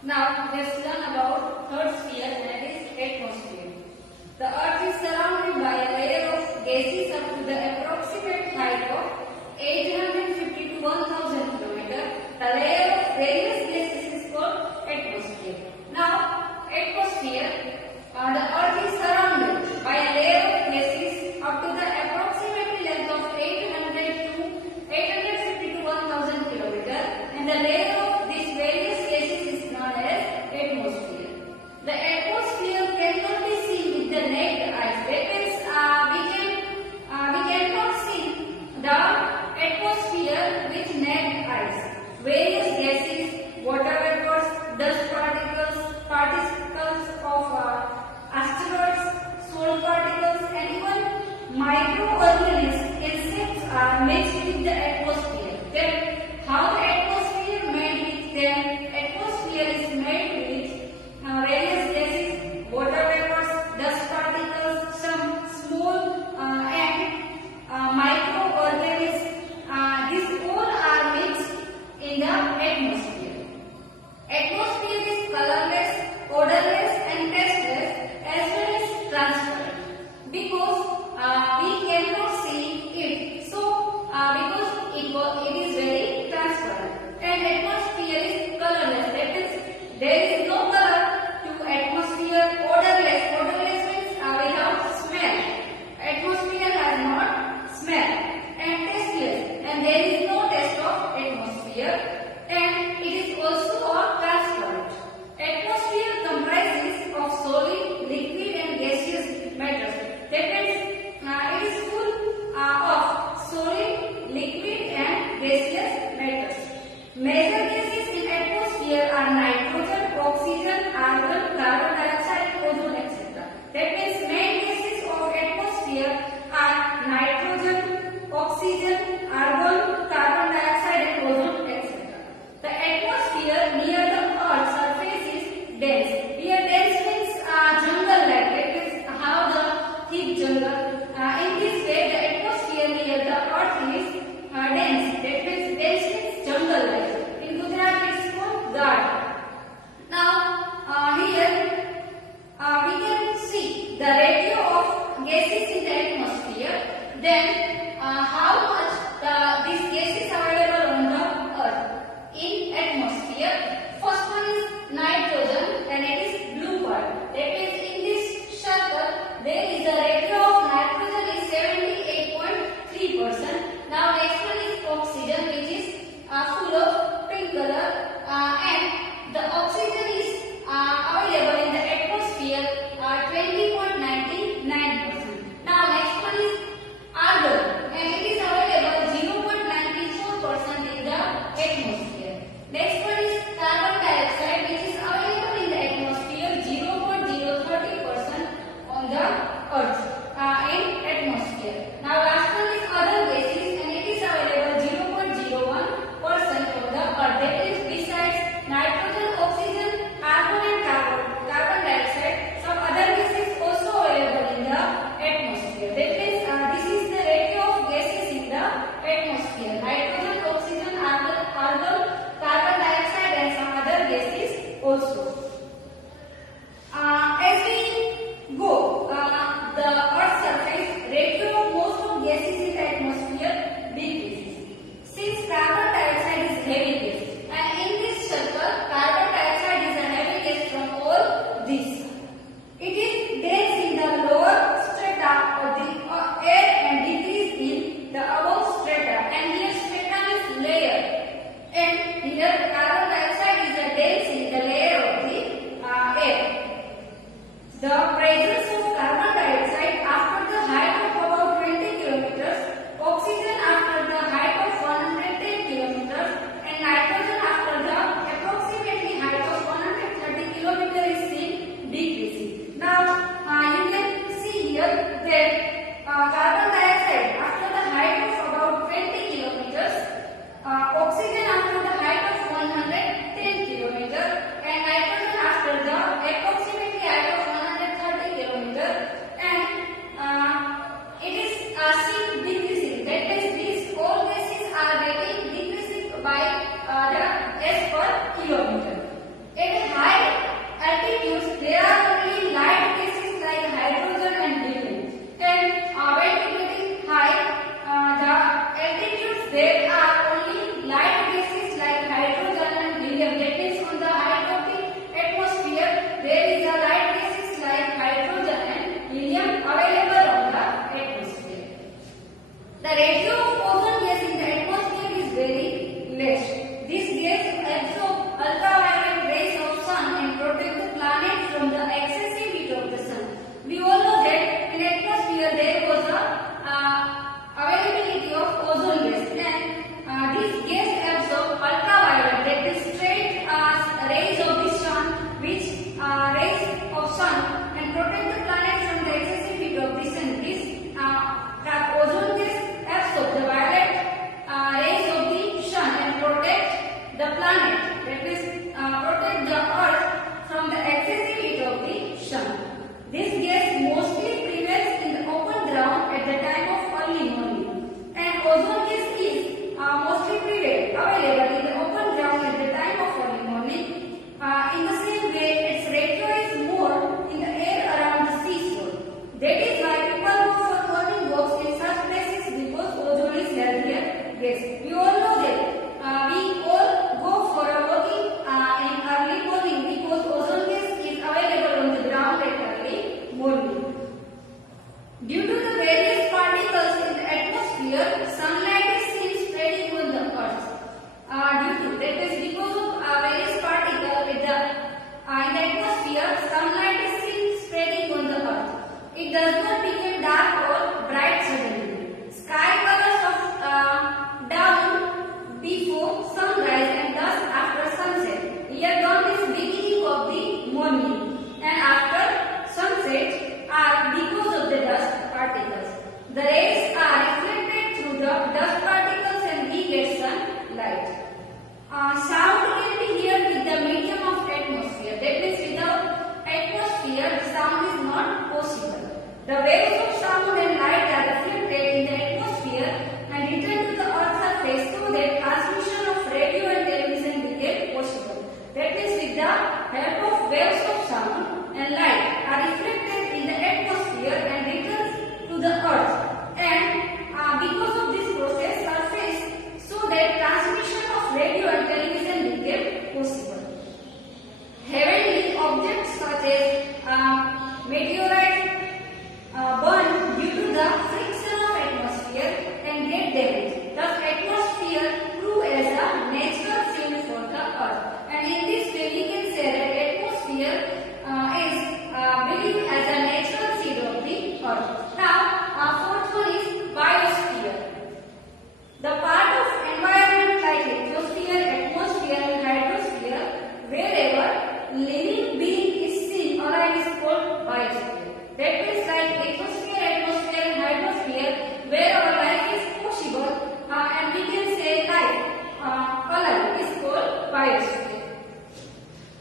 Now let's learn about third sphere, that is atmosphere. The Earth is surrounded by a layer of gases up to the approximate height of 850 to 1000 km. The layer of various gases is called atmosphere. Now, atmosphere, the Earth is surrounded by a layer of gases up to the approximate length of 850 to 1000 km, and the layer of these various gases is known as atmosphere. The atmosphere cannot be seen with the naked eyes. That means we cannot see the atmosphere with naked eyes. Various gases, water vapors, dust particles, particles of asteroids, solar particles, and even microorganisms, insects are mixed with the atmosphere. Then, how the atmosphere made with them? Atmosphere is made with various gases, water vapors, dust particles, some small and microorganisms. These all are mixed in the atmosphere. Atmosphere is colorless, odorless, and tasteless, as well as transparent, because we cannot see it. So, because it is very transparent, and atmosphere is colorless. That is, there is no color to atmosphere. Odorless. Odorless means without smell. Atmosphere has not smell. And tasteless, and there is no taste of atmosphere. And it is also transparent. Atmosphere comprises of solid, liquid, and gaseous matters. That means it is full of solid, liquid, and gaseous matters. Major gases in atmosphere are nitrogen, oxygen, argon, carbon dioxide, ozone, etc. That means main gases of atmosphere are nitrogen, oxygen, argon, carbon dioxide, and ozone, etc. The atmosphere near the Earth's surface is dense. Here dense means jungle-like. That means how the thick jungle. In this way, the atmosphere near the Earth is dense. That means dense means jungle-like. In Gujarat, it is called Gad.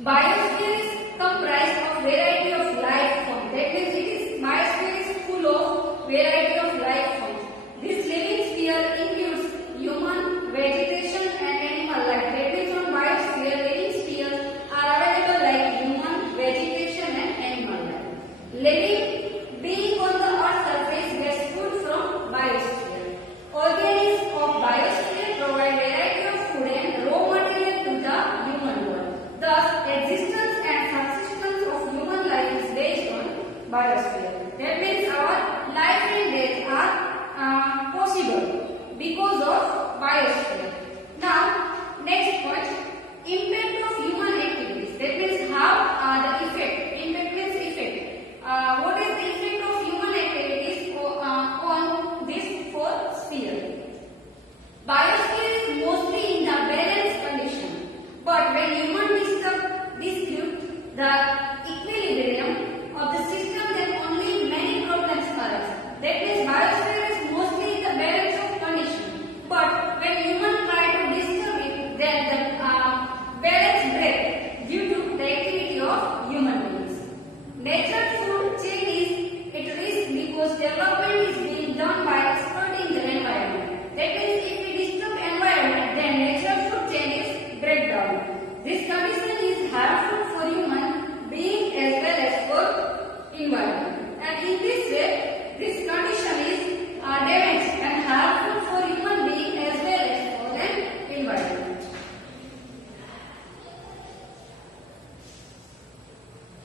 Biosphere is comprised of variety of life forms. That means biosphere is full of variety of life forms. This living sphere includes human, vegetation and animal life. That means on biosphere, living spheres are available like human, vegetation and animal life. Living being on the earth surface gets food from biosphere. Organisms of biosphere provide variety of food and raw material to the human world. Thus, existence and subsistence of human life is based on biosphere. That means our life and death are possible because of biosphere. Now, next point, impact of human activities. That means how the effect. Impact means effect. What is the effect of human activities on this fourth sphere? Biosphere is mostly in the balanced condition, but when human dispute the